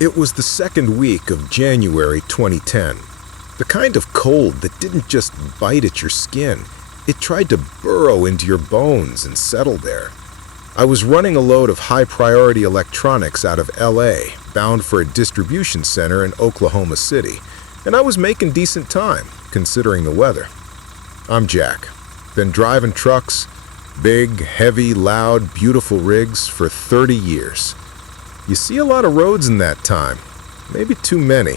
It was the second week of January 2010. The kind of cold that didn't just bite at your skin, it tried to burrow into your bones and settle there. I was running a load of high-priority electronics out of LA, bound for a distribution center in Oklahoma City, and I was making decent time, considering the weather. I'm Jack. Been driving trucks, big, heavy, loud, beautiful rigs for 30 years. You see a lot of roads in that time, maybe too many.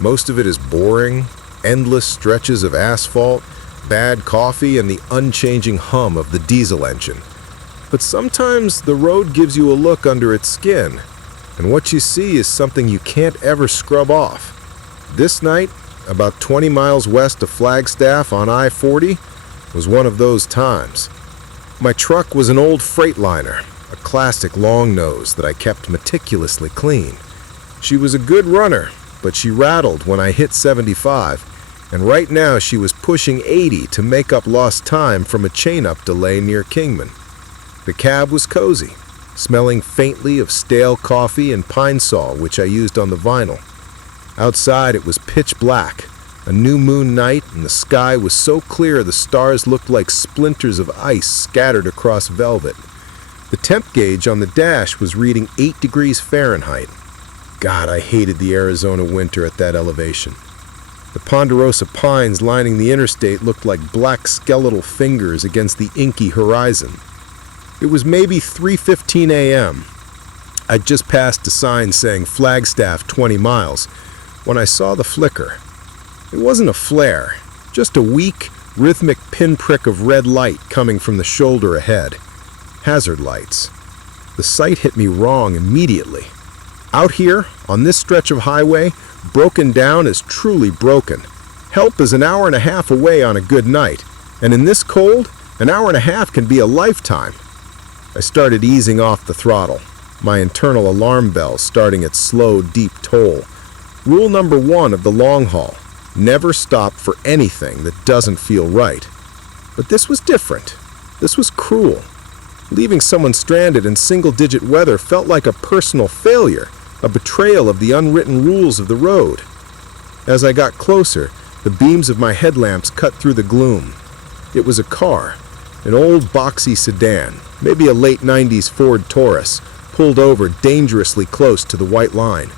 Most of it is boring, endless stretches of asphalt, bad coffee, and the unchanging hum of the diesel engine. But sometimes the road gives you a look under its skin, and what you see is something you can't ever scrub off. This night, about 20 miles west of Flagstaff on I-40, was one of those times. My truck was an old Freightliner, a classic long nose that I kept meticulously clean. She was a good runner, but she rattled when I hit 75, and right now she was pushing 80 to make up lost time from a chain-up delay near Kingman. The cab was cozy, smelling faintly of stale coffee and pine sol, which I used on the vinyl. Outside it was pitch black, a new moon night, and the sky was so clear the stars looked like splinters of ice scattered across velvet. The temp gauge on the dash was reading 8 degrees Fahrenheit. God, I hated the Arizona winter at that elevation. The ponderosa pines lining the interstate looked like black skeletal fingers against the inky horizon. It was maybe 3:15 a.m. I'd just passed a sign saying Flagstaff 20 miles when I saw the flicker. It wasn't a flare, just a weak, rhythmic pinprick of red light coming from the shoulder ahead. Hazard lights. The sight hit me wrong immediately. Out here, on this stretch of highway, broken down is truly broken. Help is an hour and a half away on a good night, and in this cold, an hour and a half can be a lifetime. I started easing off the throttle, my internal alarm bell starting its slow, deep toll. Rule number 1 of the long haul: never stop for anything that doesn't feel right. But this was different. This was cruel. Leaving someone stranded in single-digit weather felt like a personal failure, a betrayal of the unwritten rules of the road. As I got closer, the beams of my headlamps cut through the gloom. It was a car, an old boxy sedan, maybe a late 90s Ford Taurus, pulled over dangerously close to the white line.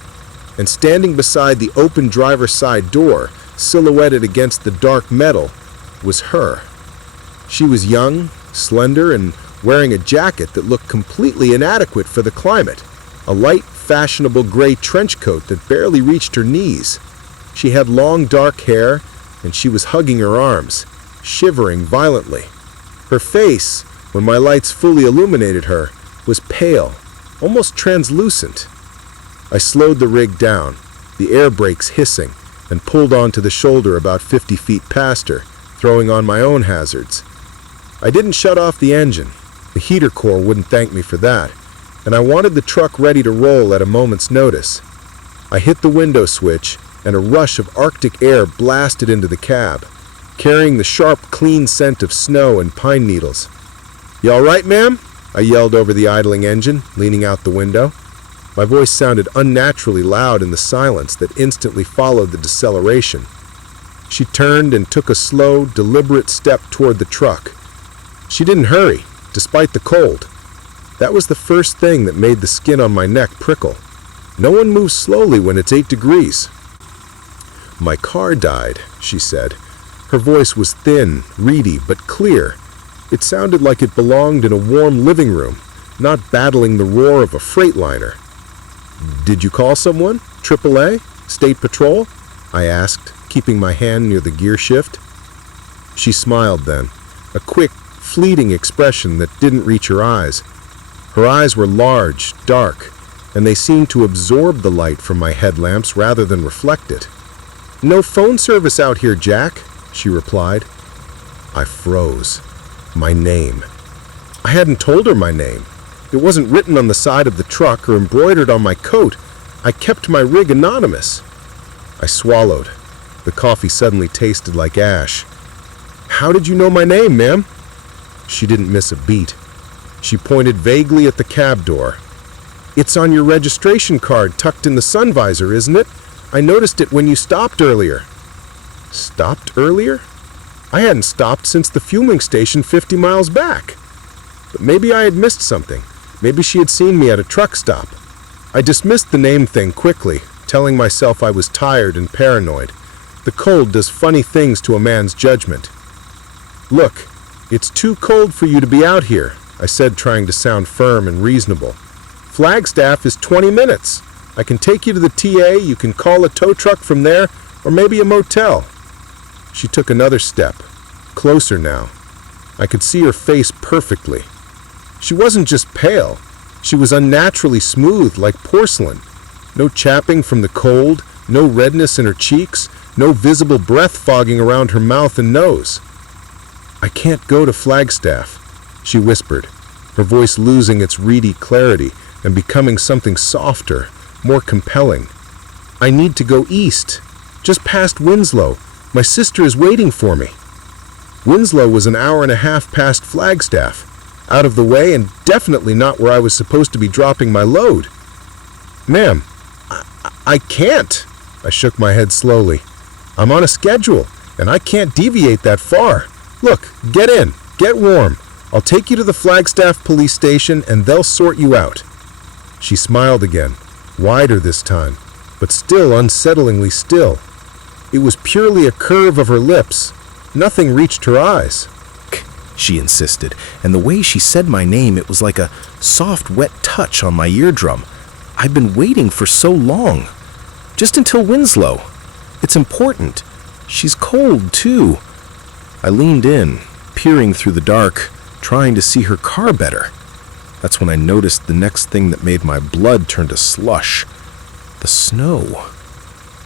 And standing beside the open driver's side door, silhouetted against the dark metal, was her. She was young, slender, and wearing a jacket that looked completely inadequate for the climate, a light, fashionable gray trench coat that barely reached her knees. She had long, dark hair, and she was hugging her arms, shivering violently. Her face, when my lights fully illuminated her, was pale, almost translucent. I slowed the rig down, the air brakes hissing, and pulled onto the shoulder about 50 feet past her, throwing on my own hazards. I didn't shut off the engine. The heater core wouldn't thank me for that, and I wanted the truck ready to roll at a moment's notice. I hit the window switch, and a rush of Arctic air blasted into the cab, carrying the sharp, clean scent of snow and pine needles. "You all right, ma'am?" I yelled over the idling engine, leaning out the window. My voice sounded unnaturally loud in the silence that instantly followed the deceleration. She turned and took a slow, deliberate step toward the truck. She didn't hurry, despite the cold. That was the first thing that made the skin on my neck prickle. No one moves slowly when it's 8 degrees. "My car died," she said. Her voice was thin, reedy, but clear. It sounded like it belonged in a warm living room, not battling the roar of a Freightliner. "Did you call someone? AAA? State Patrol?" I asked, keeping my hand near the gear shift. She smiled then, a quick, fleeting expression that didn't reach her eyes. Her eyes were large, dark, and they seemed to absorb the light from my headlamps rather than reflect it. "No phone service out here, Jack," she replied. I froze. My name. I hadn't told her my name. It wasn't written on the side of the truck or embroidered on my coat. I kept my rig anonymous. I swallowed. The coffee suddenly tasted like ash. "How did you know my name, ma'am?" She didn't miss a beat. She pointed vaguely at the cab door. It's on your registration card tucked in the sun visor, isn't it? I noticed it when you stopped earlier." Stopped earlier? I hadn't stopped since the fueling station 50 miles back. But maybe I had missed something. Maybe she had seen me at a truck stop. I dismissed the name thing quickly, telling myself I was tired and paranoid. The cold does funny things to a man's judgment. "Look, it's too cold for you to be out here," I said, trying to sound firm and reasonable. "Flagstaff is 20 minutes. I can take you to the TA, you can call a tow truck from there, or maybe a motel." She took another step, closer now. I could see her face perfectly. She wasn't just pale. She was unnaturally smooth, like porcelain. No chapping from the cold, no redness in her cheeks, no visible breath fogging around her mouth and nose. "I can't go to Flagstaff," she whispered, her voice losing its reedy clarity and becoming something softer, more compelling. "I need to go east, just past Winslow. My sister is waiting for me." Winslow was an hour and a half past Flagstaff, out of the way and definitely not where I was supposed to be dropping my load. "Ma'am, I can't." I shook my head slowly. "I'm on a schedule, and I can't deviate that far. Look, get in, get warm. I'll take you to the Flagstaff police station, and they'll sort you out." She smiled again, wider this time, but still unsettlingly still. It was purely a curve of her lips. Nothing reached her eyes. She insisted, and the way she said my name, it was like a soft, wet touch on my eardrum. I've been waiting for so long. Just until Winslow. It's important. She's cold, too. I leaned in, peering through the dark, trying to see her car better. That's when I noticed the next thing that made my blood turn to slush. The snow.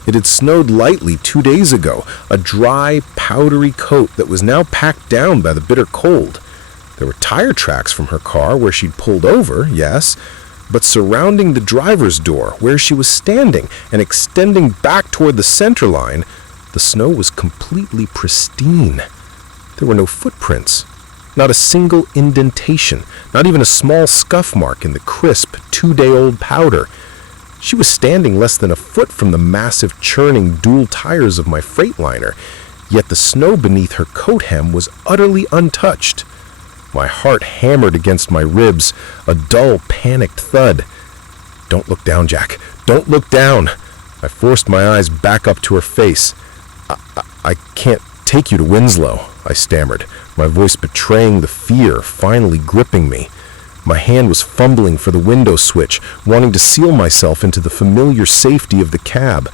It had snowed lightly 2 days ago, a dry, powdery coat that was now packed down by the bitter cold. There were tire tracks from her car where she'd pulled over, yes, but surrounding the driver's door where she was standing and extending back toward the center line, the snow was completely pristine. There were no footprints, not a single indentation, not even a small scuff mark in the crisp, 2-day-old powder. She was standing less than a foot from the massive churning dual tires of my Freightliner, yet the snow beneath her coat hem was utterly untouched. My heart hammered against my ribs, a dull, panicked thud. "Don't look down, Jack. Don't look down." I forced my eyes back up to her face. I can't take you to Winslow," I stammered, my voice betraying the fear finally gripping me. My hand was fumbling for the window switch, wanting to seal myself into the familiar safety of the cab.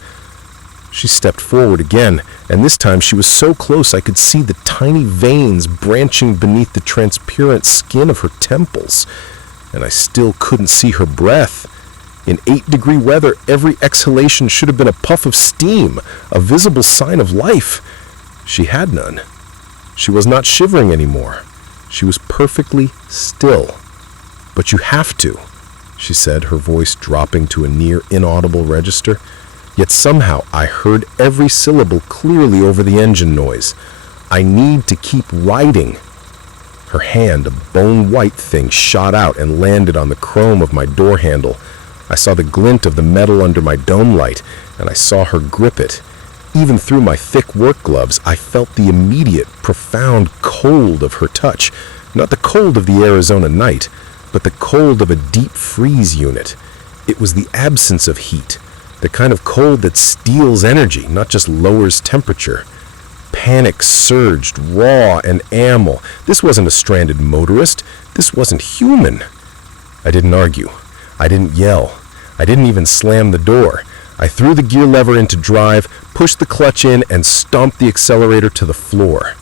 She stepped forward again, and this time she was so close I could see the tiny veins branching beneath the transparent skin of her temples, and I still couldn't see her breath. In 8-degree weather, every exhalation should have been a puff of steam, a visible sign of life. She had none. She was not shivering anymore. She was perfectly still. "But you have to," she said, her voice dropping to a near inaudible register. Yet somehow I heard every syllable clearly over the engine noise. "I need to keep riding." Her hand, a bone-white thing, shot out and landed on the chrome of my door handle. I saw the glint of the metal under my dome light, and I saw her grip it. Even through my thick work gloves, I felt the immediate, profound cold of her touch. Not the cold of the Arizona night, but the cold of a deep freeze unit. It was the absence of heat, the kind of cold that steals energy, not just lowers temperature. Panic surged, raw and animal. This wasn't a stranded motorist. This wasn't human. I didn't argue. I didn't yell. I didn't even slam the door. I threw the gear lever into drive, pushed the clutch in, and stomped the accelerator to the floor.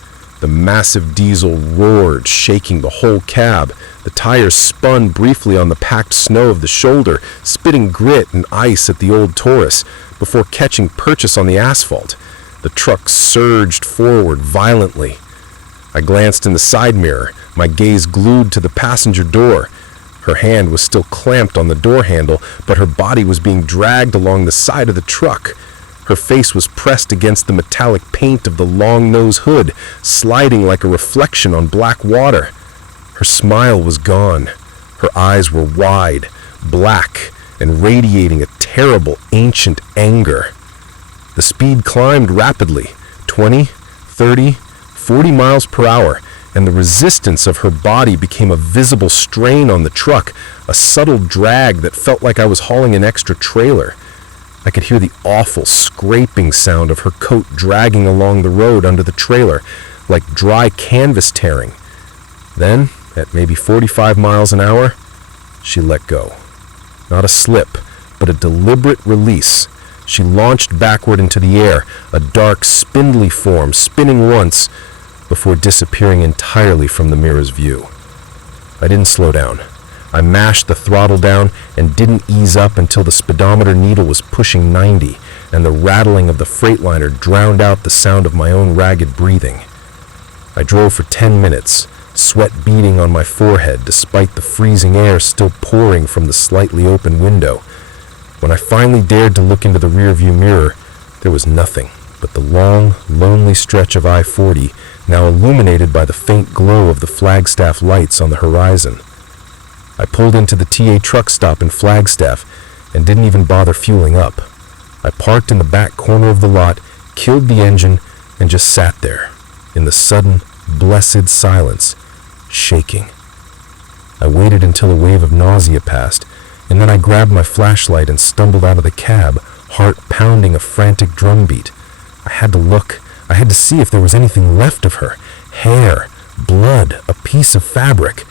The massive diesel roared, shaking the whole cab. The tires spun briefly on the packed snow of the shoulder, spitting grit and ice at the old Taurus, before catching purchase on the asphalt. The truck surged forward violently. I glanced in the side mirror, my gaze glued to the passenger door. Her hand was still clamped on the door handle, but her body was being dragged along the side of the truck. Her face was pressed against the metallic paint of the long nose hood, sliding like a reflection on black water. Her smile was gone. Her eyes were wide, black and radiating a terrible ancient anger. The speed climbed rapidly, 20, 30, 40 miles per hour, and the resistance of her body became a visible strain on the truck, a subtle drag that felt like I was hauling an extra trailer. I could hear the awful scraping sound of her coat dragging along the road under the trailer, like dry canvas tearing. Then, at maybe 45 miles an hour, she let go. Not a slip, but a deliberate release. She launched backward into the air, a dark, spindly form, spinning once, before disappearing entirely from the mirror's view. I didn't slow down. I mashed the throttle down and didn't ease up until the speedometer needle was pushing 90, and the rattling of the Freightliner drowned out the sound of my own ragged breathing. I drove for 10 minutes, sweat beading on my forehead despite the freezing air still pouring from the slightly open window. When I finally dared to look into the rearview mirror, there was nothing but the long, lonely stretch of I-40, now illuminated by the faint glow of the Flagstaff lights on the horizon. I pulled into the TA truck stop in Flagstaff and didn't even bother fueling up. I parked in the back corner of the lot, killed the engine, and just sat there, in the sudden, blessed silence, shaking. I waited until a wave of nausea passed, and then I grabbed my flashlight and stumbled out of the cab, heart pounding a frantic drumbeat. I had to look. I had to see if there was anything left of her. Hair, blood, a piece of fabric.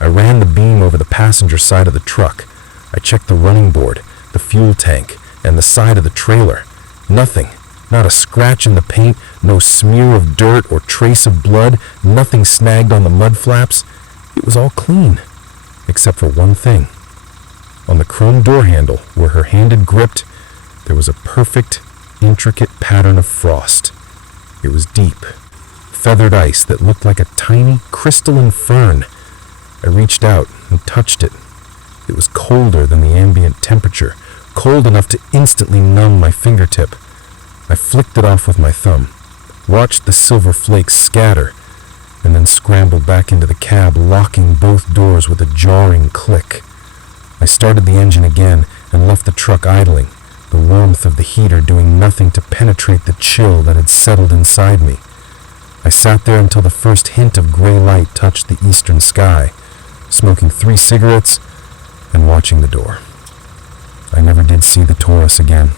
I ran the beam over the passenger side of the truck. I checked the running board, the fuel tank, and the side of the trailer. Nothing. Not a scratch in the paint, no smear of dirt or trace of blood, nothing snagged on the mud flaps. It was all clean, except for one thing. On the chrome door handle, where her hand had gripped, there was a perfect, intricate pattern of frost. It was deep, feathered ice that looked like a tiny crystalline fern. I reached out and touched it. It was colder than the ambient temperature, cold enough to instantly numb my fingertip. I flicked it off with my thumb, watched the silver flakes scatter, and then scrambled back into the cab, locking both doors with a jarring click. I started the engine again and left the truck idling, the warmth of the heater doing nothing to penetrate the chill that had settled inside me. I sat there until the first hint of gray light touched the eastern sky, smoking 3 cigarettes and watching the door. I never did see the Taurus again,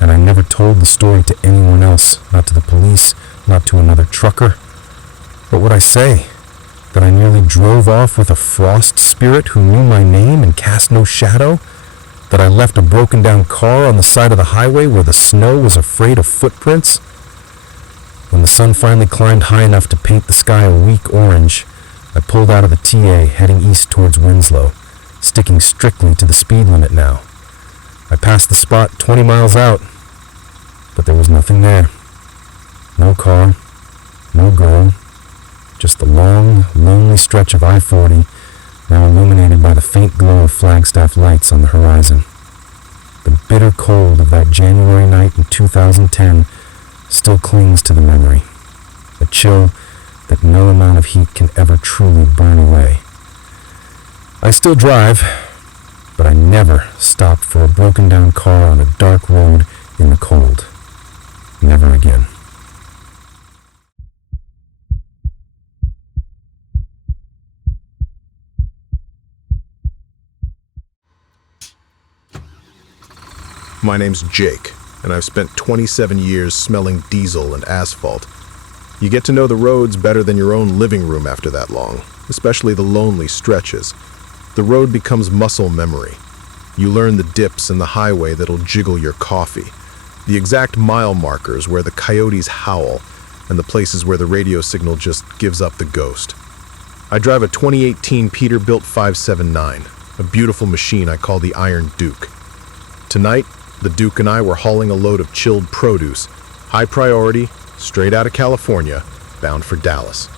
and I never told the story to anyone else, not to the police, not to another trucker. What would I say? That I nearly drove off with a frost spirit who knew my name and cast no shadow? That I left a broken down car on the side of the highway where the snow was afraid of footprints? When the sun finally climbed high enough to paint the sky a weak orange, I pulled out of the TA, heading east towards Winslow, sticking strictly to the speed limit now. I passed the spot 20 miles out, but there was nothing there. No car, no girl, just the long, lonely stretch of I-40, now illuminated by the faint glow of Flagstaff lights on the horizon. The bitter cold of that January night in 2010 still clings to the memory, a chill that no amount of heat can ever truly burn away. I still drive, but I never stop for a broken down car on a dark road in the cold. Never again. My name's Jake, and I've spent 27 years smelling diesel and asphalt. You get to know the roads better than your own living room after that long, especially the lonely stretches. The road becomes muscle memory. You learn the dips in the highway that'll jiggle your coffee, the exact mile markers where the coyotes howl, and the places where the radio signal just gives up the ghost. I drive a 2018 Peterbilt 579, a beautiful machine I call the Iron Duke. Tonight, the Duke and I were hauling a load of chilled produce, high priority, straight out of California, bound for Dallas.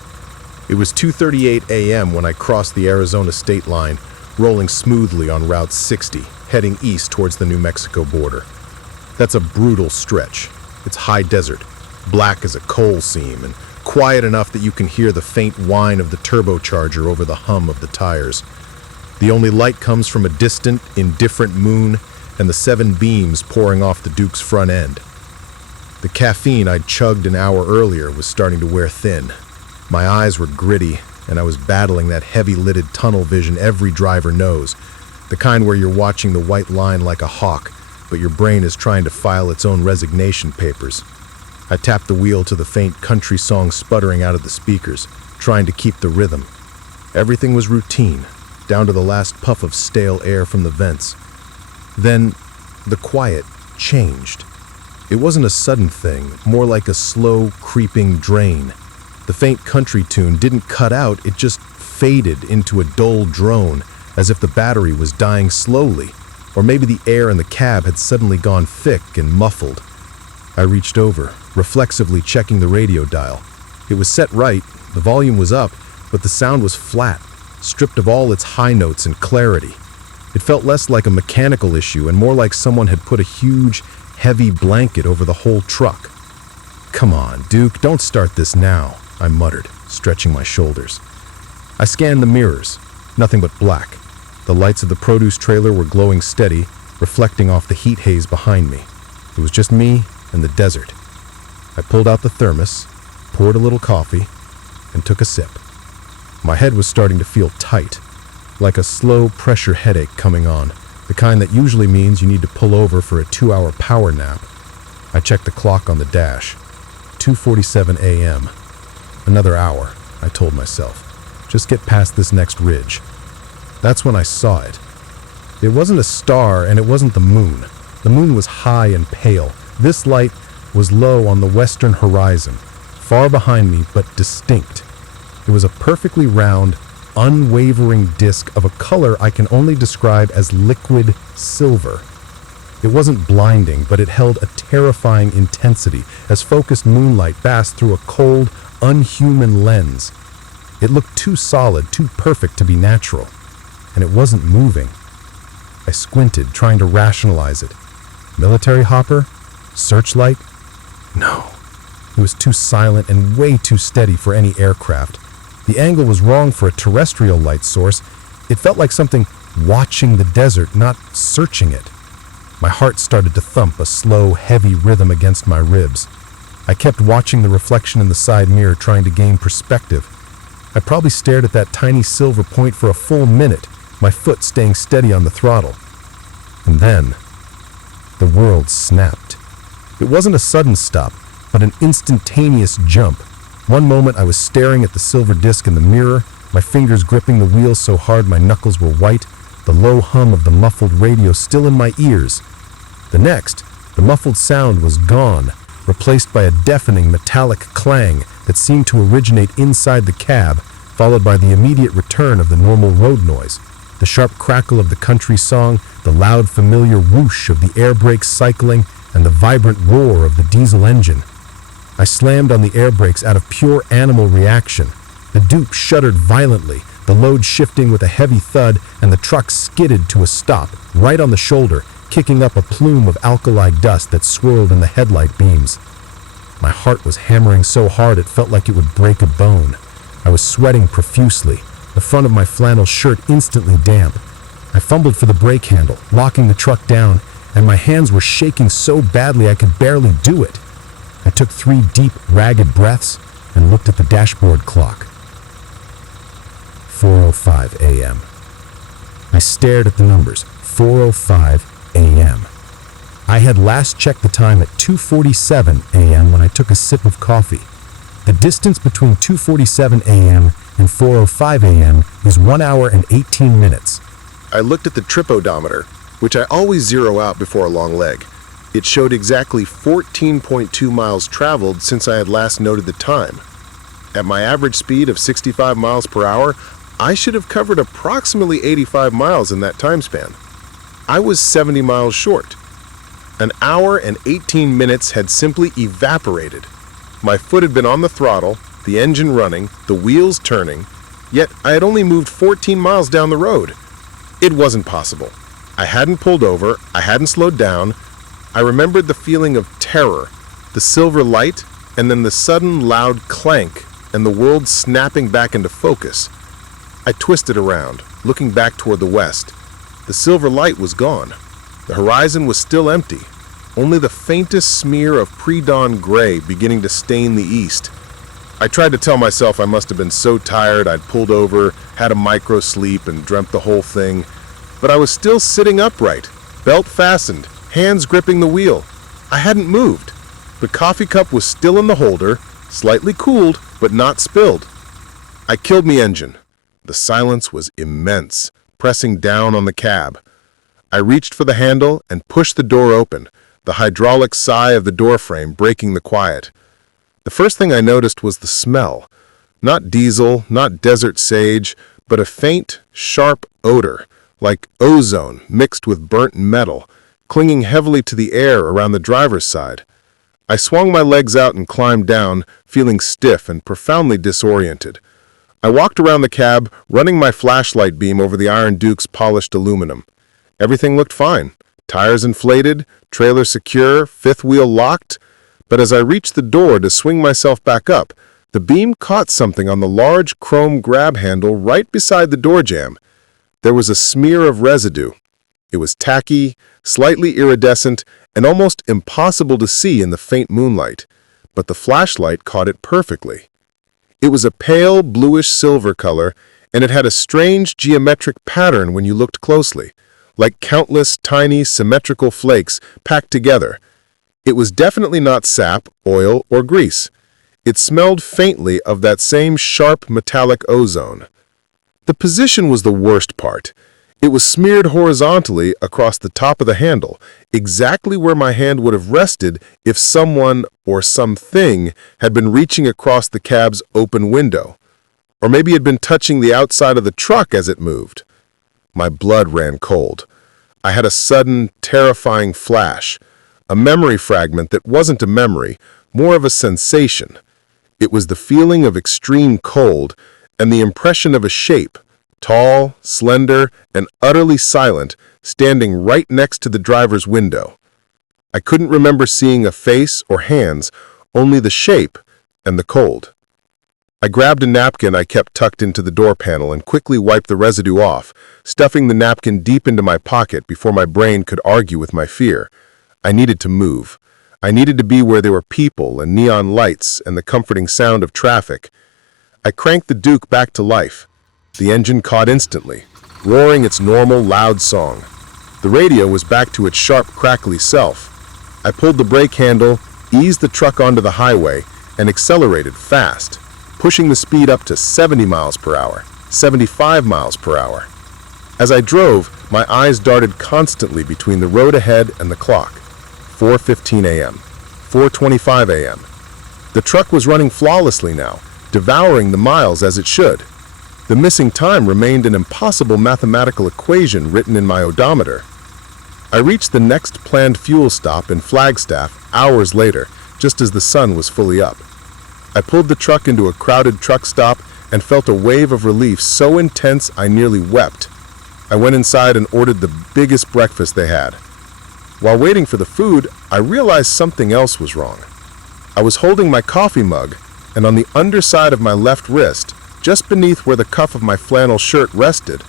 It was 2:38 a.m. when I crossed the Arizona state line, rolling smoothly on Route 60, heading east towards the New Mexico border. That's a brutal stretch. It's high desert, black as a coal seam, and quiet enough that you can hear the faint whine of the turbocharger over the hum of the tires. The only light comes from a distant, indifferent moon and the 7 beams pouring off the Duke's front end. The caffeine I'd chugged an hour earlier was starting to wear thin. My eyes were gritty, and I was battling that heavy-lidded tunnel vision every driver knows, the kind where you're watching the white line like a hawk, but your brain is trying to file its own resignation papers. I tapped the wheel to the faint country song sputtering out of the speakers, trying to keep the rhythm. Everything was routine, down to the last puff of stale air from the vents. Then, the quiet changed. It wasn't a sudden thing, more like a slow, creeping drain. The faint country tune didn't cut out, it just faded into a dull drone, as if the battery was dying slowly, or maybe the air in the cab had suddenly gone thick and muffled. I reached over, reflexively checking the radio dial. It was set right, the volume was up, but the sound was flat, stripped of all its high notes and clarity. It felt less like a mechanical issue and more like someone had put a huge, heavy blanket over the whole truck. "Come on, Duke, don't start this now," I muttered, stretching my shoulders. I scanned the mirrors. Nothing but black. The lights of the produce trailer were glowing steady, reflecting off the heat haze behind me. It was just me and the desert. I pulled out the thermos, poured a little coffee, and took a sip. My head was starting to feel tight, like a slow pressure headache coming on, the kind that usually means you need to pull over for a 2-hour power nap. I checked the clock on the dash. 2:47 a.m. Another hour, I told myself. Just get past this next ridge. That's when I saw it. It wasn't a star and it wasn't the moon. The moon was high and pale. This light was low on the western horizon, far behind me but distinct. It was a perfectly round, unwavering disk of a color I can only describe as liquid silver. It wasn't blinding, but it held a terrifying intensity as focused moonlight passed through a cold, unhuman lens. It looked too solid, too perfect to be natural, and it wasn't moving. I squinted, trying to rationalize it. Military hopper? Searchlight? No. It was too silent and way too steady for any aircraft. The angle was wrong for a terrestrial light source. It felt like something watching the desert, not searching it. My heart started to thump, a slow, heavy rhythm against my ribs. I kept watching the reflection in the side mirror, trying to gain perspective. I probably stared at that tiny silver point for a full minute, my foot staying steady on the throttle. And then, the world snapped. It wasn't a sudden stop, but an instantaneous jump. One moment I was staring at the silver disc in the mirror, my fingers gripping the wheel so hard my knuckles were white, the low hum of the muffled radio still in my ears. The next, the muffled sound was gone, replaced by a deafening metallic clang that seemed to originate inside the cab, followed by the immediate return of the normal road noise, the sharp crackle of the country song, the loud familiar whoosh of the air brakes cycling, and the vibrant roar of the diesel engine. I slammed on the air brakes out of pure animal reaction. The Duke shuddered violently, the load shifting with a heavy thud, and the truck skidded to a stop, right on the shoulder, kicking up a plume of alkali dust that swirled in the headlight beams. My heart was hammering so hard it felt like it would break a bone. I was sweating profusely, the front of my flannel shirt instantly damp. I fumbled for the brake handle, locking the truck down, and my hands were shaking so badly I could barely do it. I took 3 deep, ragged breaths and looked at the dashboard clock. 4:05 a.m. I stared at the numbers. 4:05 a.m. I had last checked the time at 2:47 a.m. when I took a sip of coffee. The distance between 2:47 a.m. and 4:05 a.m. is 1 hour and 18 minutes. I looked at the trip odometer, which I always zero out before a long leg. It showed exactly 14.2 miles traveled since I had last noted the time. At my average speed of 65 miles per hour, I should have covered approximately 85 miles in that time span. I was 70 miles short. An hour and 18 minutes had simply evaporated. My foot had been on the throttle, the engine running, the wheels turning, yet I had only moved 14 miles down the road. It wasn't possible. I hadn't pulled over, I hadn't slowed down. I remembered the feeling of terror, the silver light, and then the sudden loud clank, and the world snapping back into focus. I twisted around, looking back toward the west. The silver light was gone. The horizon was still empty, only the faintest smear of pre-dawn gray beginning to stain the east. I tried to tell myself I must have been so tired I'd pulled over, had a micro sleep, and dreamt the whole thing. But I was still sitting upright, belt fastened, hands gripping the wheel. I hadn't moved. The coffee cup was still in the holder, slightly cooled, but not spilled. I killed me engine. The silence was immense, pressing down on the cab. I reached for the handle and pushed the door open, the hydraulic sigh of the doorframe breaking the quiet. The first thing I noticed was the smell. Not diesel, not desert sage, but a faint, sharp odor, like ozone mixed with burnt metal, clinging heavily to the air around the driver's side. I swung my legs out and climbed down, feeling stiff and profoundly disoriented. I walked around the cab, running my flashlight beam over the Iron Duke's polished aluminum. Everything looked fine. Tires inflated, trailer secure, fifth wheel locked. But as I reached the door to swing myself back up, the beam caught something on the large chrome grab handle right beside the door jamb. There was a smear of residue. It was tacky, slightly iridescent, and almost impossible to see in the faint moonlight. But the flashlight caught it perfectly. It was a pale bluish silver color, and it had a strange geometric pattern when you looked closely, like countless tiny symmetrical flakes packed together. It was definitely not sap, oil, or grease. It smelled faintly of that same sharp metallic ozone. The position was the worst part. It was smeared horizontally across the top of the handle, exactly where my hand would have rested if someone or something had been reaching across the cab's open window, or maybe had been touching the outside of the truck as it moved. My blood ran cold. I had a sudden, terrifying flash, a memory fragment that wasn't a memory, more of a sensation. It was the feeling of extreme cold and the impression of a shape, tall, slender, and utterly silent, standing right next to the driver's window. I couldn't remember seeing a face or hands, only the shape and the cold. I grabbed a napkin I kept tucked into the door panel and quickly wiped the residue off, stuffing the napkin deep into my pocket before my brain could argue with my fear. I needed to move. I needed to be where there were people and neon lights and the comforting sound of traffic. I cranked the Duke back to life. The engine caught instantly, roaring its normal, loud song. The radio was back to its sharp, crackly self. I pulled the brake handle, eased the truck onto the highway, and accelerated fast, pushing the speed up to 70 miles per hour, 75 miles per hour. As I drove, my eyes darted constantly between the road ahead and the clock. 4:15 a.m., 4:25 a.m. The truck was running flawlessly now, devouring the miles as it should. The missing time remained an impossible mathematical equation written in my odometer. I reached the next planned fuel stop in Flagstaff hours later, just as the sun was fully up. I pulled the truck into a crowded truck stop and felt a wave of relief so intense I nearly wept. I went inside and ordered the biggest breakfast they had. While waiting for the food, I realized something else was wrong. I was holding my coffee mug, and on the underside of my left wrist, just beneath where the cuff of my flannel shirt rested,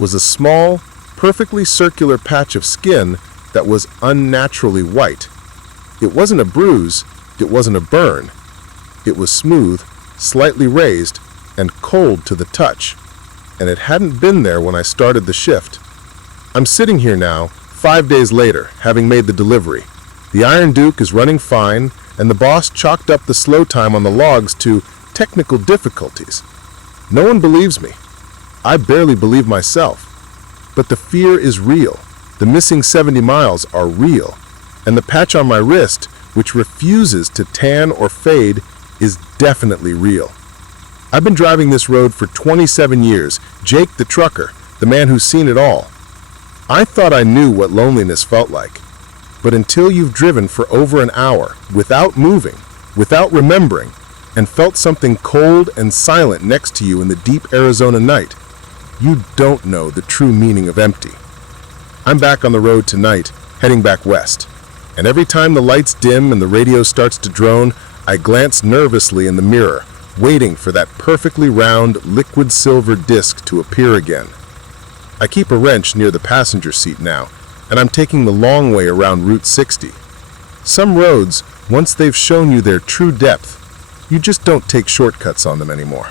was a small, perfectly circular patch of skin that was unnaturally white. It wasn't a bruise, it wasn't a burn. It was smooth, slightly raised, and cold to the touch, and it hadn't been there when I started the shift. I'm sitting here now, 5 days later, having made the delivery. The Iron Duke is running fine, and the boss chalked up the slow time on the logs to technical difficulties. No one believes me. I barely believe myself. But the fear is real. The missing 70 miles are real. And the patch on my wrist, which refuses to tan or fade, is definitely real. I've been driving this road for 27 years, Jake the trucker, the man who's seen it all. I thought I knew what loneliness felt like. But until you've driven for over an hour, without moving, without remembering, and felt something cold and silent next to you in the deep Arizona night, you don't know the true meaning of empty. I'm back on the road tonight, heading back west. And every time the lights dim and the radio starts to drone, I glance nervously in the mirror, waiting for that perfectly round, liquid silver disc to appear again. I keep a wrench near the passenger seat now, and I'm taking the long way around Route 60. Some roads, once they've shown you their true depth, you just don't take shortcuts on them anymore.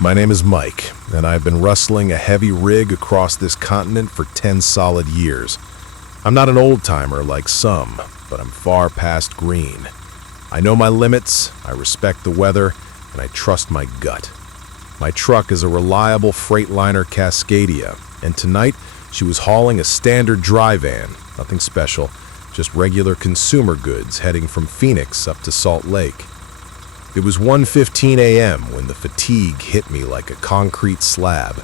My name is Mike, and I've been rustling a heavy rig across this continent for 10 solid years. I'm not an old-timer like some, but I'm far past green. I know my limits, I respect the weather, and I trust my gut. My truck is a reliable Freightliner Cascadia, and tonight she was hauling a standard dry van, nothing special, just regular consumer goods heading from Phoenix up to Salt Lake. It was 1:15 a.m. when the fatigue hit me like a concrete slab.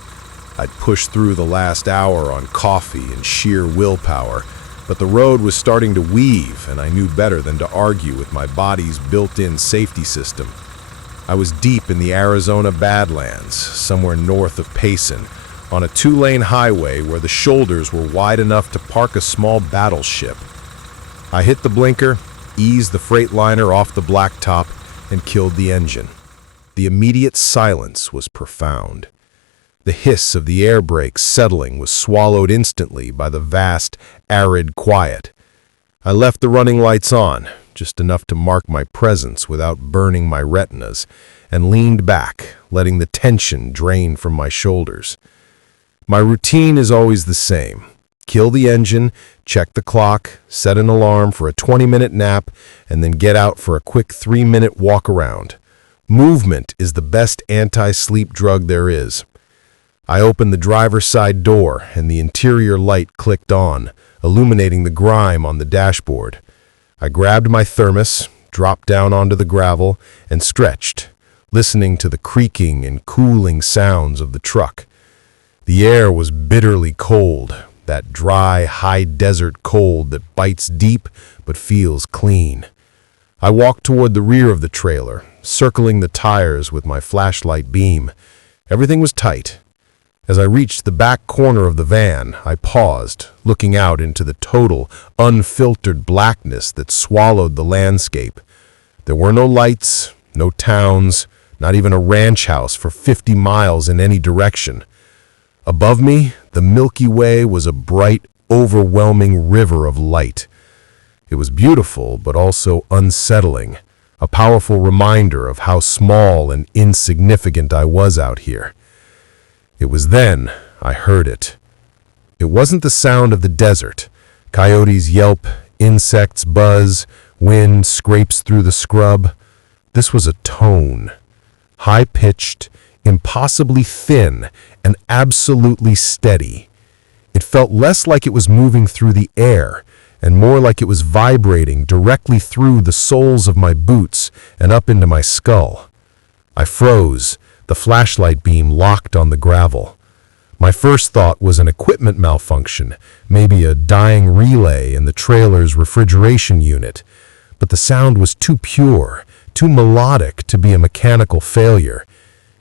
I'd pushed through the last hour on coffee and sheer willpower, but the road was starting to weave, and I knew better than to argue with my body's built-in safety system. I was deep in the Arizona Badlands, somewhere north of Payson, on a 2-lane highway where the shoulders were wide enough to park a small battleship. I hit the blinker, eased the Freightliner off the blacktop, and killed the engine. The immediate silence was profound. The hiss of the air brakes settling was swallowed instantly by the vast, arid quiet. I left the running lights on, just enough to mark my presence without burning my retinas, and leaned back, letting the tension drain from my shoulders. My routine is always the same. Kill the engine, check the clock, set an alarm for a 20-minute nap, and then get out for a quick 3-minute walk around. Movement is the best anti-sleep drug there is. I opened the driver's side door, and the interior light clicked on, illuminating the grime on the dashboard. I grabbed my thermos, dropped down onto the gravel, and stretched, listening to the creaking and cooling sounds of the truck. The air was bitterly cold, that dry, high desert cold that bites deep but feels clean. I walked toward the rear of the trailer, circling the tires with my flashlight beam. Everything was tight. As I reached the back corner of the van, I paused, looking out into the total, unfiltered blackness that swallowed the landscape. There were no lights, no towns, not even a ranch house for 50 miles in any direction. Above me, the Milky Way was a bright, overwhelming river of light. It was beautiful, but also unsettling, a powerful reminder of how small and insignificant I was out here. It was then I heard it. It wasn't the sound of the desert. Coyotes yelp, insects buzz, wind scrapes through the scrub. This was a tone, high-pitched, impossibly thin, and absolutely steady. It felt less like it was moving through the air, and more like it was vibrating directly through the soles of my boots and up into my skull. I froze, the flashlight beam locked on the gravel. My first thought was an equipment malfunction, maybe a dying relay in the trailer's refrigeration unit. But the sound was too pure, too melodic to be a mechanical failure.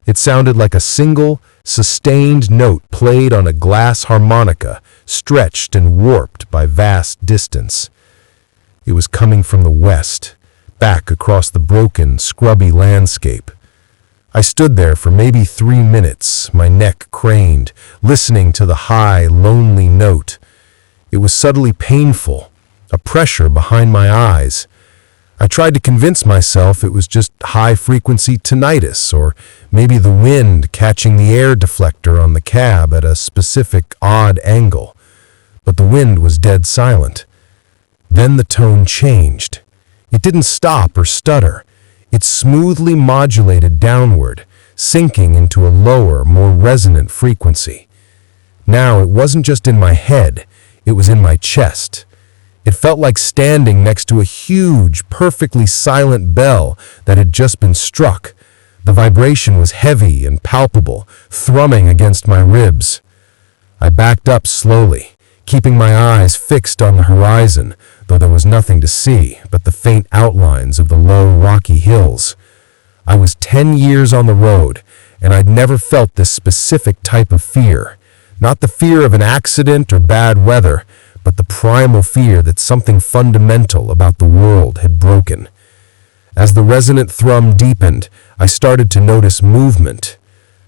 It sounded like a single, sustained note played on a glass harmonica, stretched and warped by vast distance. It was coming from the west, back across the broken, scrubby landscape. I stood there for maybe 3 minutes, my neck craned, listening to the high, lonely note. It was subtly painful, a pressure behind my eyes. I tried to convince myself it was just high-frequency tinnitus, or maybe the wind catching the air deflector on the cab at a specific odd angle. But the wind was dead silent. Then the tone changed. It didn't stop or stutter. It smoothly modulated downward, sinking into a lower, more resonant frequency. Now it wasn't just in my head, it was in my chest. It felt like standing next to a huge, perfectly silent bell that had just been struck. The vibration was heavy and palpable, thrumming against my ribs. I backed up slowly, keeping my eyes fixed on the horizon, though there was nothing to see but the faint outlines of the low, rocky hills. I was 10 years on the road, and I'd never felt this specific type of fear. Not the fear of an accident or bad weather, but the primal fear that something fundamental about the world had broken. As the resonant thrum deepened, I started to notice movement.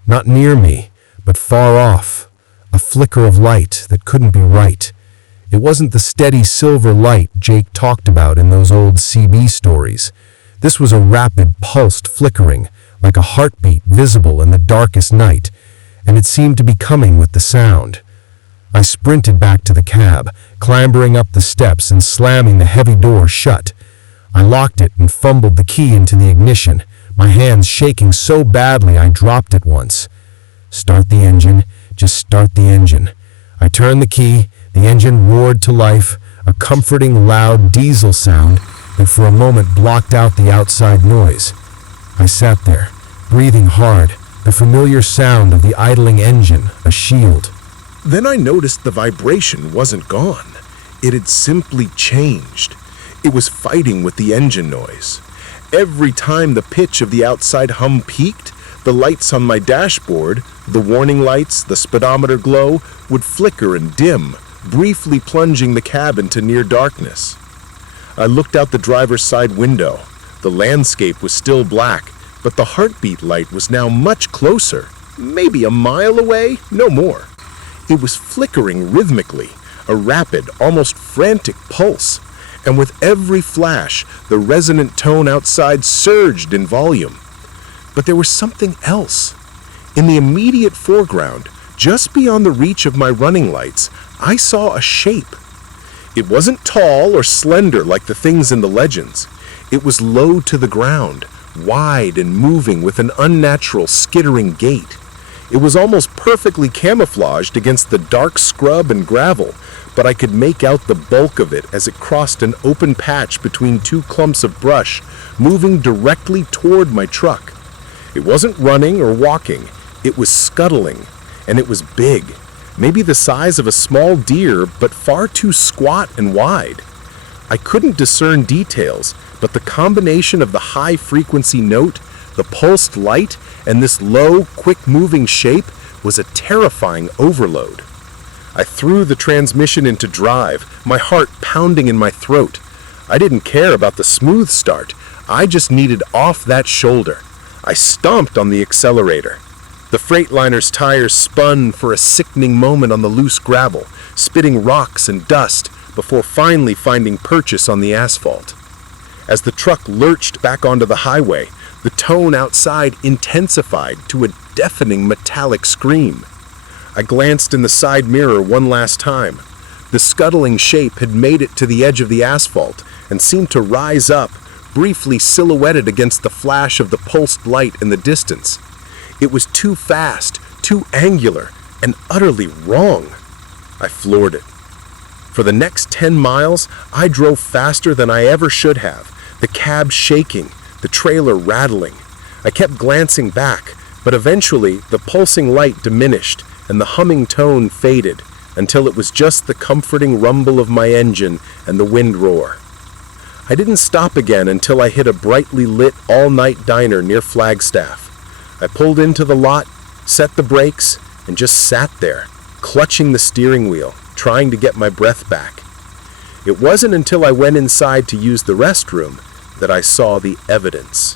Not near me, but far off. A flicker of light that couldn't be right. It wasn't the steady silver light Jake talked about in those old CB stories. This was a rapid, pulsed flickering, like a heartbeat visible in the darkest night, and it seemed to be coming with the sound. I sprinted back to the cab, clambering up the steps and slamming the heavy door shut. I locked it and fumbled the key into the ignition, my hands shaking so badly I dropped it once. Start the engine, just start the engine. I turned the key, the engine roared to life, a comforting, loud diesel sound that for a moment blocked out the outside noise. I sat there, breathing hard, the familiar sound of the idling engine, a shield. Then I noticed the vibration wasn't gone. It had simply changed. It was fighting with the engine noise. Every time the pitch of the outside hum peaked, the lights on my dashboard, the warning lights, the speedometer glow, would flicker and dim, briefly plunging the cab into near darkness. I looked out the driver's side window. The landscape was still black, but the heartbeat light was now much closer, maybe a mile away, no more. It was flickering rhythmically, a rapid, almost frantic pulse, and with every flash, the resonant tone outside surged in volume. But there was something else. In the immediate foreground, just beyond the reach of my running lights, I saw a shape. It wasn't tall or slender like the things in the legends. It was low to the ground, wide and moving with an unnatural skittering gait. It was almost perfectly camouflaged against the dark scrub and gravel, but I could make out the bulk of it as it crossed an open patch between two clumps of brush, moving directly toward my truck. It wasn't running or walking, it was scuttling, and it was big, maybe the size of a small deer, but far too squat and wide. I couldn't discern details, but the combination of the high-frequency note, the pulsed light, and this low, quick-moving shape was a terrifying overload. I threw the transmission into drive, my heart pounding in my throat. I didn't care about the smooth start. I just needed off that shoulder. I stomped on the accelerator. The Freightliner's tires spun for a sickening moment on the loose gravel, spitting rocks and dust before finally finding purchase on the asphalt. As the truck lurched back onto the highway, the tone outside intensified to a deafening metallic scream. I glanced in the side mirror one last time. The scuttling shape had made it to the edge of the asphalt and seemed to rise up, briefly silhouetted against the flash of the pulsed light in the distance. It was too fast, too angular, and utterly wrong. I floored it. For the next 10 miles, I drove faster than I ever should have, the cab shaking, the trailer rattling. I kept glancing back, but eventually the pulsing light diminished and the humming tone faded until it was just the comforting rumble of my engine and the wind roar. I didn't stop again until I hit a brightly lit all-night diner near Flagstaff. I pulled into the lot, set the brakes, and just sat there, clutching the steering wheel, trying to get my breath back. It wasn't until I went inside to use the restroom that I saw the evidence.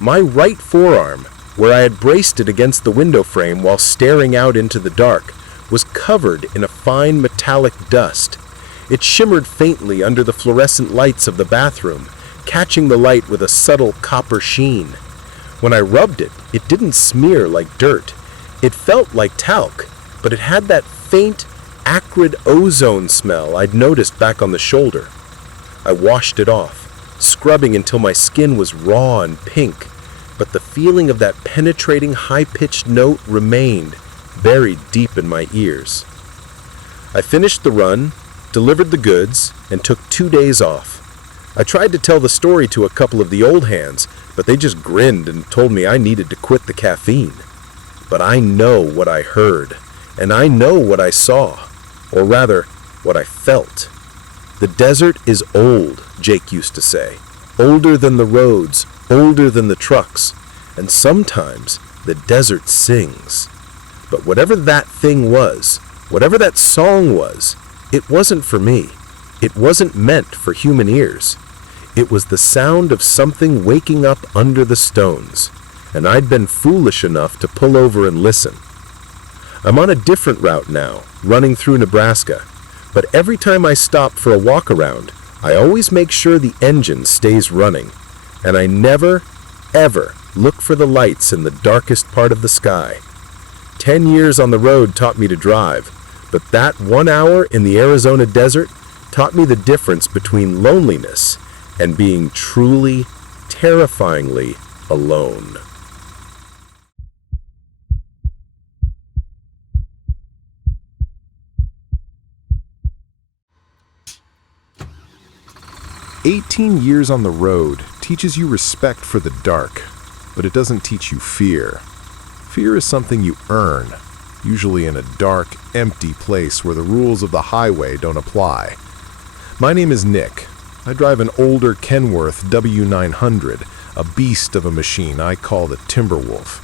My right forearm, where I had braced it against the window frame while staring out into the dark, was covered in a fine metallic dust. It shimmered faintly under the fluorescent lights of the bathroom, catching the light with a subtle copper sheen. When I rubbed it, it didn't smear like dirt. It felt like talc, but it had that faint, acrid ozone smell I'd noticed back on the shoulder. I washed it off, scrubbing until my skin was raw and pink, but the feeling of that penetrating, high-pitched note remained, buried deep in my ears. I finished the run, delivered the goods, and took 2 days off. I tried to tell the story to a couple of the old hands, but they just grinned and told me I needed to quit the caffeine. But I know what I heard, and I know what I saw, or rather, what I felt. The desert is old, Jake used to say, older than the roads, older than the trucks, and sometimes the desert sings. But whatever that thing was, whatever that song was, It wasn't for me. It wasn't meant for human ears. It was the sound of something waking up under the stones, and I'd been foolish enough to pull over and listen. I'm on a different route now, running through Nebraska, but every time I stop for a walk around, I always make sure the engine stays running, and I never, ever look for the lights in the darkest part of the sky. 10 years on the road taught me to drive, but that 1 hour in the Arizona desert taught me the difference between loneliness and being truly, terrifyingly alone. "18 years on the road teaches you respect for the dark, but it doesn't teach you fear. Fear is something you earn, usually in a dark, empty place where the rules of the highway don't apply. My name is Nick. I drive an older Kenworth W900, a beast of a machine I call the Timberwolf.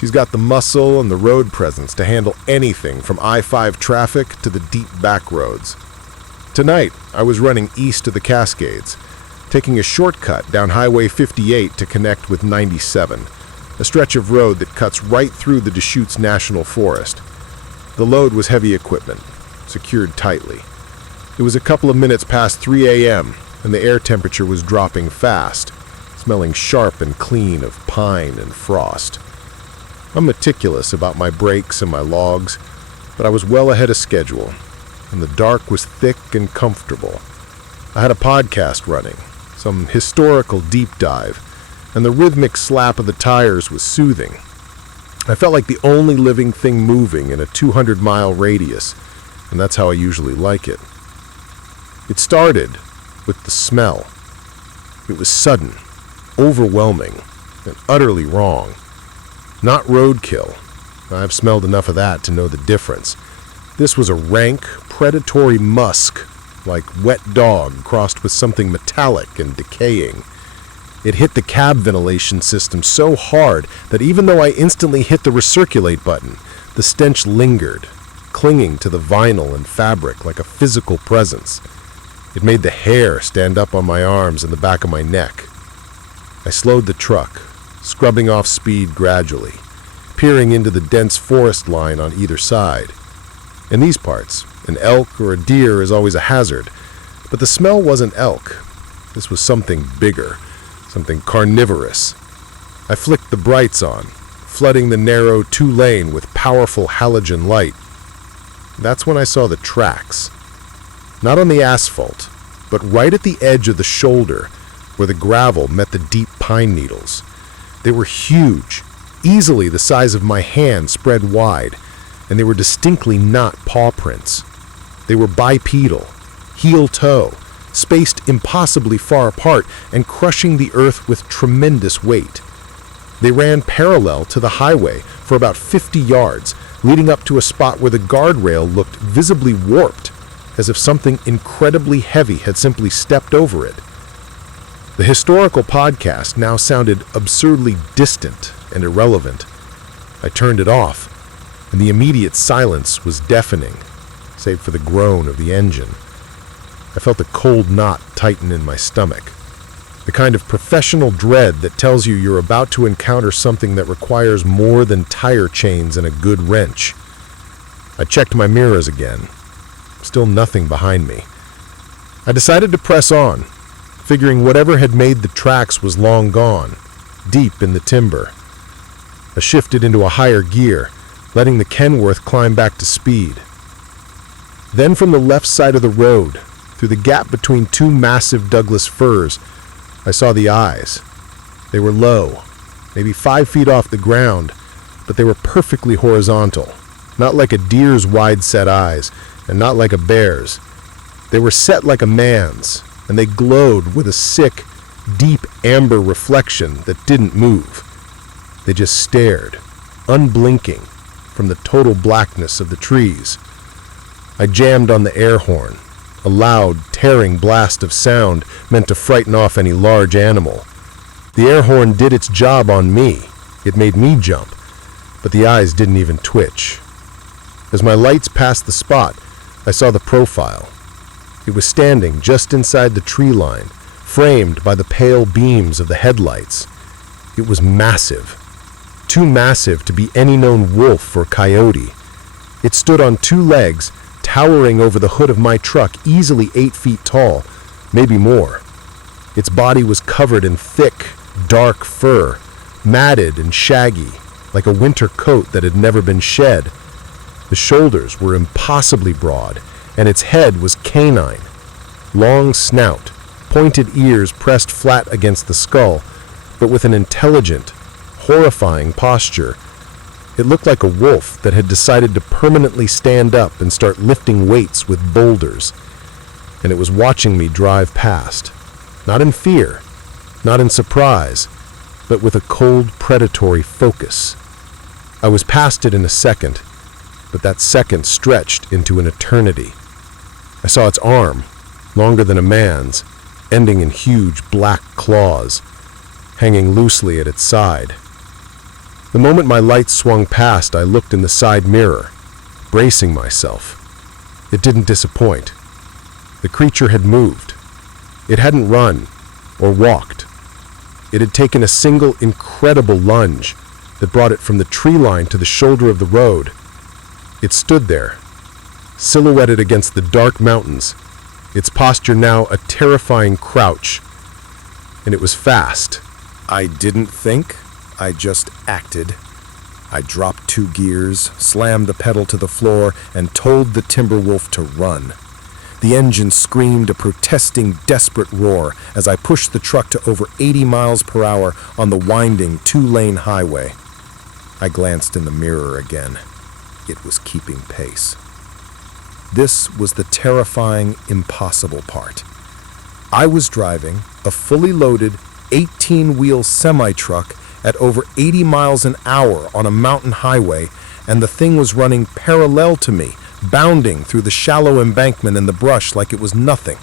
She's got the muscle and the road presence to handle anything from I-5 traffic to the deep back roads. Tonight, I was running east of the Cascades, taking a shortcut down Highway 58 to connect with 97, a stretch of road that cuts right through the Deschutes National Forest. The load was heavy equipment, secured tightly. It was a couple of minutes past 3 a.m., and the air temperature was dropping fast, smelling sharp and clean of pine and frost. I'm meticulous about my brakes and my logs, but I was well ahead of schedule, and the dark was thick and comfortable. I had a podcast running, some historical deep dive, and the rhythmic slap of the tires was soothing. I felt like the only living thing moving in a 200-mile radius, and that's how I usually like it. It started with the smell. It was sudden, overwhelming, and utterly wrong. Not roadkill. I've smelled enough of that to know the difference. This was a rank, predatory musk, like wet dog crossed with something metallic and decaying. It hit the cab ventilation system so hard that even though I instantly hit the recirculate button, the stench lingered, clinging to the vinyl and fabric like a physical presence. It made the hair stand up on my arms and the back of my neck. I slowed the truck, scrubbing off speed gradually, peering into the dense forest line on either side. In these parts, an elk or a deer is always a hazard, but the smell wasn't elk. This was something bigger, something carnivorous. I flicked the brights on, flooding the narrow two-lane with powerful halogen light. That's when I saw the tracks. Not on the asphalt, but right at the edge of the shoulder where the gravel met the deep pine needles. They were huge, easily the size of my hand spread wide, and they were distinctly not paw prints. They were bipedal, heel-toe, spaced impossibly far apart and crushing the earth with tremendous weight. They ran parallel to the highway for about 50 yards, leading up to a spot where the guardrail looked visibly warped, as if something incredibly heavy had simply stepped over it. The historical podcast now sounded absurdly distant and irrelevant. I turned it off, and the immediate silence was deafening, save for the groan of the engine. I felt a cold knot tighten in my stomach, the kind of professional dread that tells you you're about to encounter something that requires more than tire chains and a good wrench. I checked my mirrors again. Still nothing behind me. I decided to press on, figuring whatever had made the tracks was long gone, deep in the timber. I shifted into a higher gear, letting the Kenworth climb back to speed. Then from the left side of the road, through the gap between two massive Douglas firs, I saw the eyes. They were low, maybe 5 feet off the ground, but they were perfectly horizontal, not like a deer's wide-set eyes, and not like a bear's. They were set like a man's, and they glowed with a sick, deep amber reflection that didn't move. They just stared, unblinking, from the total blackness of the trees. I jammed on the air horn, a loud, tearing blast of sound meant to frighten off any large animal. The air horn did its job on me. It made me jump, but the eyes didn't even twitch. As my lights passed the spot, I saw the profile. It was standing just inside the tree line, framed by the pale beams of the headlights. It was massive. Too massive to be any known wolf or coyote. It stood on two legs, towering over the hood of my truck, easily 8 feet tall, maybe more. Its body was covered in thick, dark fur, matted and shaggy, like a winter coat that had never been shed. The shoulders were impossibly broad, and its head was canine. Long snout, pointed ears pressed flat against the skull, but with an intelligent, horrifying posture. It looked like a wolf that had decided to permanently stand up and start lifting weights with boulders. And it was watching me drive past, not in fear, not in surprise, but with a cold, predatory focus. I was past it in a second, but that second stretched into an eternity. I saw its arm, longer than a man's, ending in huge black claws, hanging loosely at its side. The moment my light swung past, I looked in the side mirror, bracing myself. It didn't disappoint. The creature had moved. It hadn't run or walked. It had taken a single incredible lunge that brought it from the tree line to the shoulder of the road. It stood there, silhouetted against the dark mountains, its posture now a terrifying crouch. And it was fast. I didn't think, I just acted. I dropped 2 gears, slammed the pedal to the floor, and told the Timberwolf to run. The engine screamed a protesting, desperate roar as I pushed the truck to over 80 miles per hour on the winding 2-lane highway. I glanced in the mirror again. It was keeping pace. This was the terrifying, impossible part. I was driving a fully loaded 18-wheel semi-truck at over 80 miles an hour on a mountain highway, and the thing was running parallel to me, bounding through the shallow embankment in the brush like it was nothing.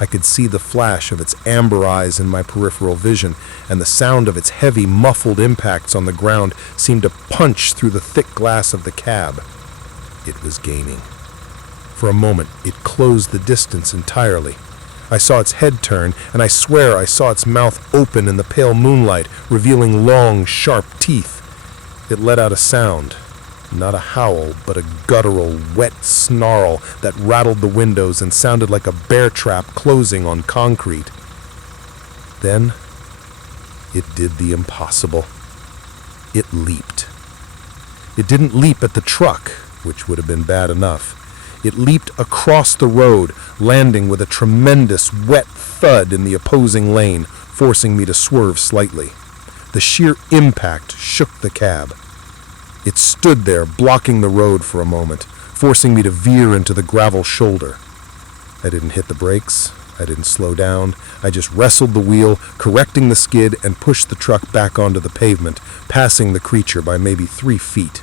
I could see the flash of its amber eyes in my peripheral vision, and the sound of its heavy, muffled impacts on the ground seemed to punch through the thick glass of the cab. It was gaining. For a moment, it closed the distance entirely. I saw its head turn, and I swear I saw its mouth open in the pale moonlight, revealing long, sharp teeth. It let out a sound. Not a howl, but a guttural, wet snarl that rattled the windows and sounded like a bear trap closing on concrete. Then, it did the impossible. It leaped. It didn't leap at the truck, which would have been bad enough. It leaped across the road, landing with a tremendous, wet thud in the opposing lane, forcing me to swerve slightly. The sheer impact shook the cab. It stood there, blocking the road for a moment, forcing me to veer into the gravel shoulder. I didn't hit the brakes. I didn't slow down. I just wrestled the wheel, correcting the skid, and pushed the truck back onto the pavement, passing the creature by maybe 3 feet.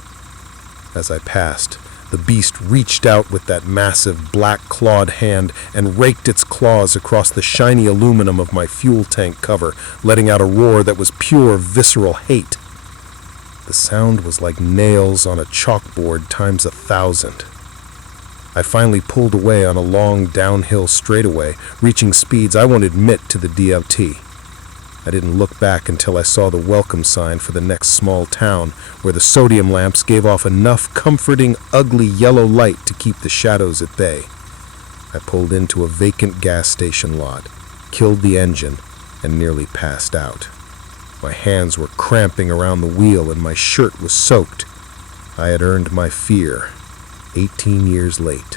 As I passed, the beast reached out with that massive, black-clawed hand and raked its claws across the shiny aluminum of my fuel tank cover, letting out a roar that was pure, visceral hate. The sound was like nails on a chalkboard times 1,000. I finally pulled away on a long downhill straightaway, reaching speeds I won't admit to the DOT. I didn't look back until I saw the welcome sign for the next small town, where the sodium lamps gave off enough comforting, ugly yellow light to keep the shadows at bay. I pulled into a vacant gas station lot, killed the engine, and nearly passed out. My hands were cramping around the wheel and my shirt was soaked. I had earned my fear, 18 years late.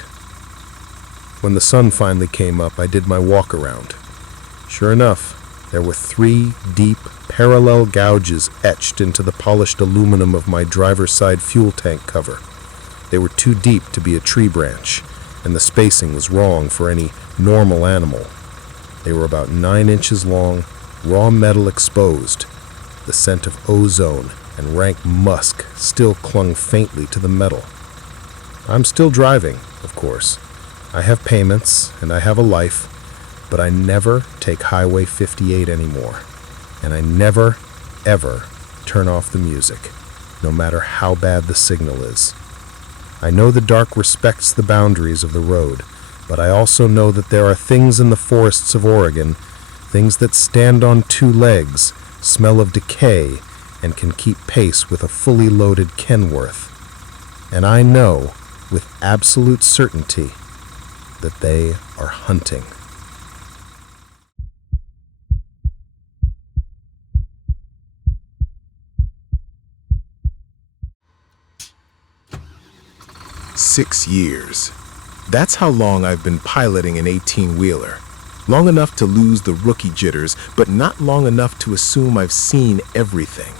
When the sun finally came up, I did my walk around. Sure enough, there were 3 deep, parallel gouges etched into the polished aluminum of my driver's side fuel tank cover. They were too deep to be a tree branch, and the spacing was wrong for any normal animal. They were about 9 inches long, raw metal exposed. The scent of ozone and rank musk still clung faintly to the metal. I'm still driving, of course. I have payments, and I have a life, but I never take Highway 58 anymore. And I never, ever turn off the music, no matter how bad the signal is. I know the dark respects the boundaries of the road, but I also know that there are things in the forests of Oregon, things that stand on two legs, smell of decay, and can keep pace with a fully loaded Kenworth. And I know, with absolute certainty, that they are hunting. "6 years. That's how long I've been piloting an 18-wheeler. Long enough to lose the rookie jitters, but not long enough to assume I've seen everything.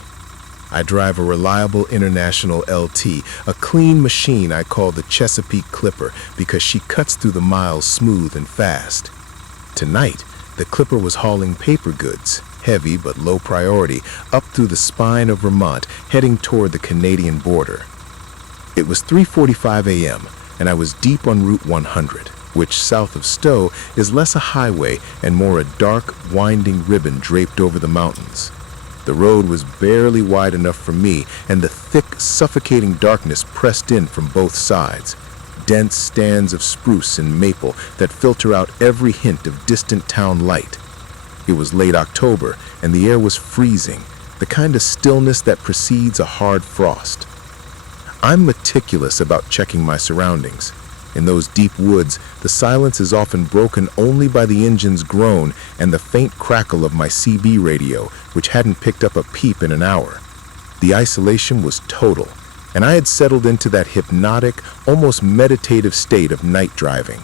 I drive a reliable International LT, a clean machine I call the Chesapeake Clipper because she cuts through the miles smooth and fast. Tonight, the Clipper was hauling paper goods, heavy but low priority, up through the spine of Vermont, heading toward the Canadian border. It was 3:45 a.m., and I was deep on Route 100, which south of Stowe is less a highway and more a dark, winding ribbon draped over the mountains. The road was barely wide enough for me, and the thick, suffocating darkness pressed in from both sides. Dense stands of spruce and maple that filter out every hint of distant town light. It was late October, and the air was freezing, the kind of stillness that precedes a hard frost. I'm meticulous about checking my surroundings. In those deep woods, the silence is often broken only by the engine's groan and the faint crackle of my CB radio, which hadn't picked up a peep in an hour. The isolation was total, and I had settled into that hypnotic, almost meditative state of night driving.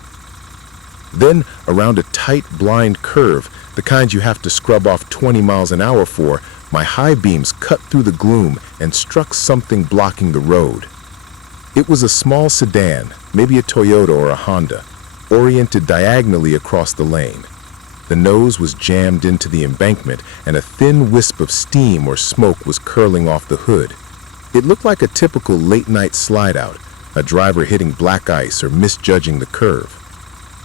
Then, around a tight, blind curve, the kind you have to scrub off 20 miles an hour for, my high beams cut through the gloom and struck something blocking the road. It was a small sedan, maybe a Toyota or a Honda, oriented diagonally across the lane. The nose was jammed into the embankment, and a thin wisp of steam or smoke was curling off the hood. It looked like a typical late-night slide-out, a driver hitting black ice or misjudging the curve.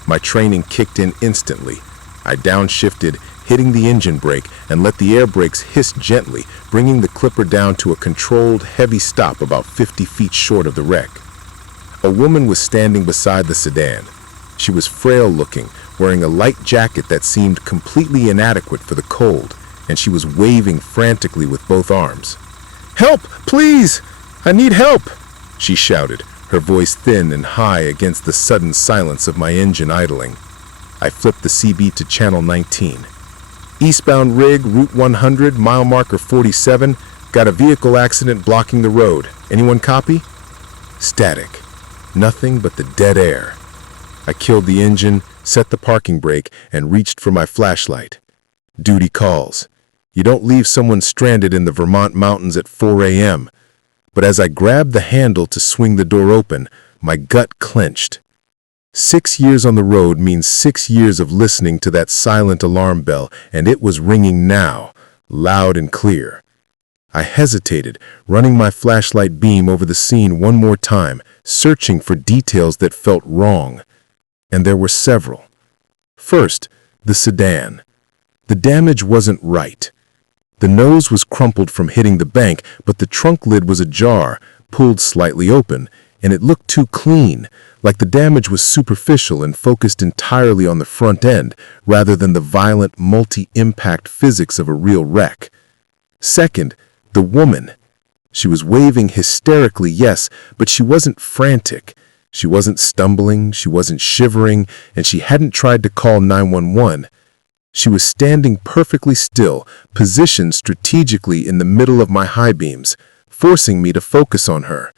My training kicked in instantly. I downshifted, hitting the engine brake, and let the air brakes hiss gently, bringing the Clipper down to a controlled, heavy stop about 50 feet short of the wreck. A woman was standing beside the sedan. She was frail-looking, wearing a light jacket that seemed completely inadequate for the cold, and she was waving frantically with both arms. "Help, please! I need help!" she shouted, her voice thin and high against the sudden silence of my engine idling. I flipped the CB to channel 19. "Eastbound rig, Route 100, mile marker 47. Got a vehicle accident blocking the road. Anyone copy?" Static. Nothing but the dead air. I killed the engine, set the parking brake, and reached for my flashlight. Duty calls. You don't leave someone stranded in the Vermont mountains at 4 a.m. But as I grabbed the handle to swing the door open, my gut clenched. 6 years on the road means 6 years of listening to that silent alarm bell, and it was ringing now, loud and clear. I hesitated, running my flashlight beam over the scene one more time, searching for details that felt wrong. And there were several. First, the sedan. The damage wasn't right. The nose was crumpled from hitting the bank, but the trunk lid was ajar, pulled slightly open, and it looked too clean, like the damage was superficial and focused entirely on the front end, rather than the violent multi-impact physics of a real wreck. Second, the woman. She was waving hysterically, yes, but she wasn't frantic. She wasn't stumbling, she wasn't shivering, and she hadn't tried to call 911. She was standing perfectly still, positioned strategically in the middle of my high beams, forcing me to focus on her.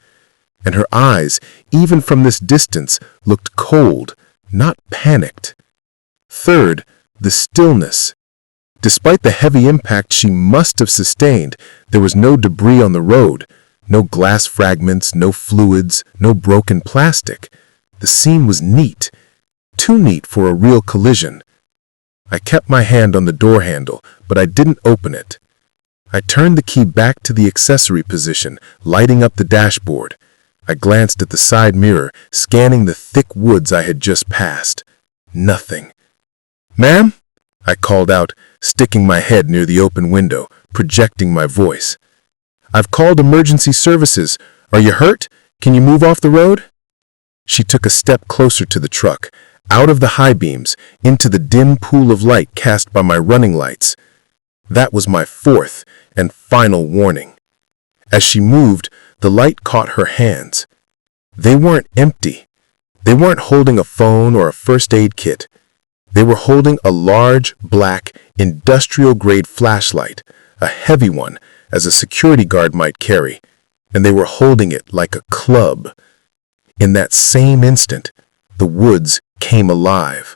And her eyes, even from this distance, looked cold, not panicked. Third, the stillness. Despite the heavy impact she must have sustained, there was no debris on the road, no glass fragments, no fluids, no broken plastic. The scene was neat, too neat for a real collision. I kept my hand on the door handle, but I didn't open it. I turned the key back to the accessory position, lighting up the dashboard. I glanced at the side mirror, scanning the thick woods I had just passed. Nothing. "Ma'am?" I called out, sticking my head near the open window, projecting my voice. "I've called emergency services. Are you hurt? Can you move off the road?" She took a step closer to the truck, out of the high beams, into the dim pool of light cast by my running lights. That was my fourth and final warning. As she moved, the light caught her hands. They weren't empty. They weren't holding a phone or a first aid kit. They were holding a large, black, industrial-grade flashlight, a heavy one, as a security guard might carry, and they were holding it like a club. In that same instant, the woods came alive.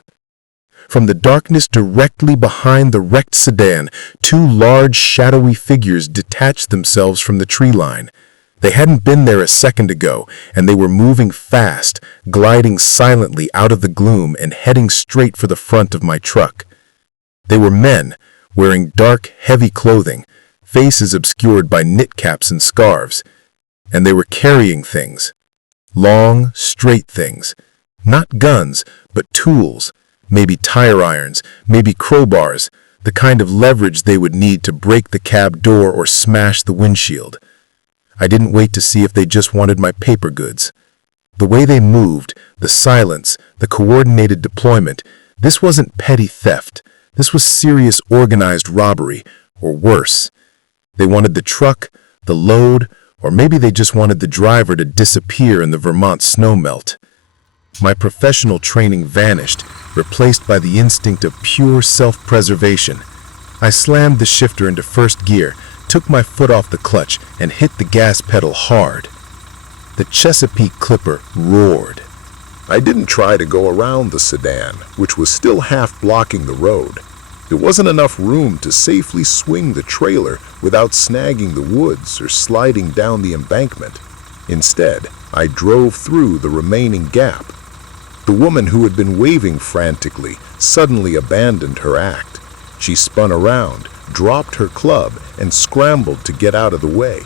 From the darkness directly behind the wrecked sedan, two large, shadowy figures detached themselves from the tree line. They hadn't been there a second ago, and they were moving fast, gliding silently out of the gloom and heading straight for the front of my truck. They were men, wearing dark, heavy clothing, faces obscured by knit caps and scarves, and they were carrying things. Long, straight things. Not guns, but tools. Maybe tire irons, maybe crowbars, the kind of leverage they would need to break the cab door or smash the windshield. I didn't wait to see if they just wanted my paper goods. The way they moved, the silence, the coordinated deployment, this wasn't petty theft. This was serious organized robbery, or worse. They wanted the truck, the load, or maybe they just wanted the driver to disappear in the Vermont snowmelt. My professional training vanished, replaced by the instinct of pure self-preservation. I slammed the shifter into first gear, took my foot off the clutch, and hit the gas pedal hard. The Chesapeake Clipper roared. I didn't try to go around the sedan, which was still half blocking the road. There wasn't enough room to safely swing the trailer without snagging the woods or sliding down the embankment. Instead, I drove through the remaining gap. The woman who had been waving frantically suddenly abandoned her act. She spun around, dropped her club, and scrambled to get out of the way.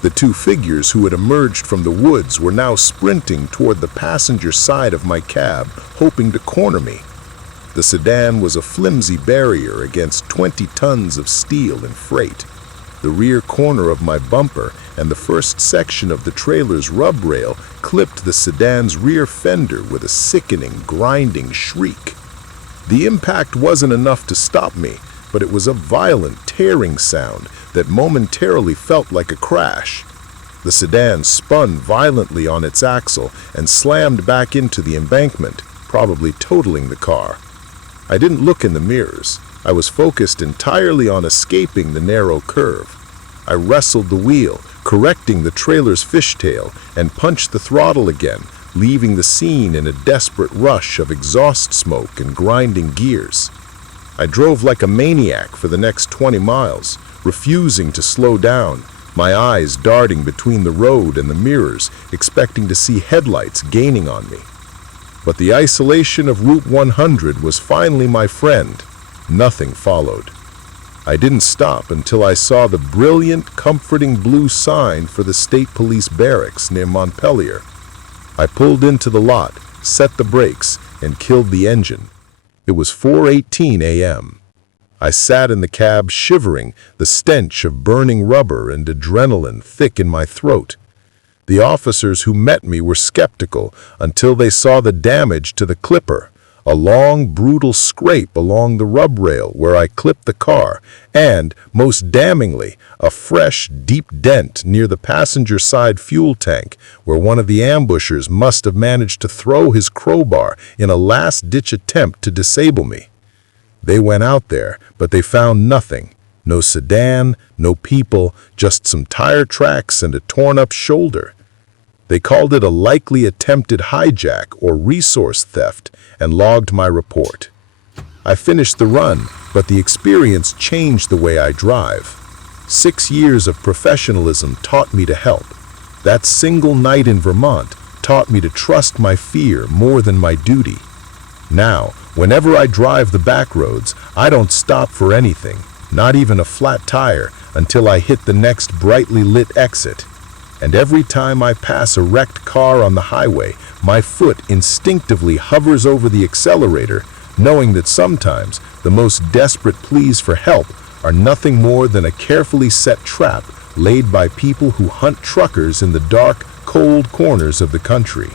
The two figures who had emerged from the woods were now sprinting toward the passenger side of my cab, hoping to corner me. The sedan was a flimsy barrier against 20 tons of steel and freight. The rear corner of my bumper and the first section of the trailer's rub rail clipped the sedan's rear fender with a sickening, grinding shriek. The impact wasn't enough to stop me, but it was a violent, tearing sound that momentarily felt like a crash. The sedan spun violently on its axle and slammed back into the embankment, probably totaling the car. I didn't look in the mirrors. I was focused entirely on escaping the narrow curve. I wrestled the wheel, correcting the trailer's fishtail, and punched the throttle again, leaving the scene in a desperate rush of exhaust smoke and grinding gears. I drove like a maniac for the next 20 miles, refusing to slow down, my eyes darting between the road and the mirrors, expecting to see headlights gaining on me. But the isolation of Route 100 was finally my friend. Nothing followed. I didn't stop until I saw the brilliant, comforting blue sign for the state police barracks near Montpelier. I pulled into the lot, set the brakes, and killed the engine. It was 4:18 a.m. I sat in the cab shivering, the stench of burning rubber and adrenaline thick in my throat. The officers who met me were skeptical until they saw the damage to the Clipper, a long, brutal scrape along the rub rail where I clipped the car, and, most damningly, a fresh, deep dent near the passenger side fuel tank where one of the ambushers must have managed to throw his crowbar in a last-ditch attempt to disable me. They went out there, but they found nothing. No sedan, no people, just some tire tracks and a torn-up shoulder. They called it a likely attempted hijack or resource theft and logged my report. I finished the run, but the experience changed the way I drive. 6 years of professionalism taught me to help. That single night in Vermont taught me to trust my fear more than my duty. Now, whenever I drive the back roads, I don't stop for anything, not even a flat tire, until I hit the next brightly lit exit. And every time I pass a wrecked car on the highway, my foot instinctively hovers over the accelerator, knowing that sometimes the most desperate pleas for help are nothing more than a carefully set trap laid by people who hunt truckers in the dark, cold corners of the country.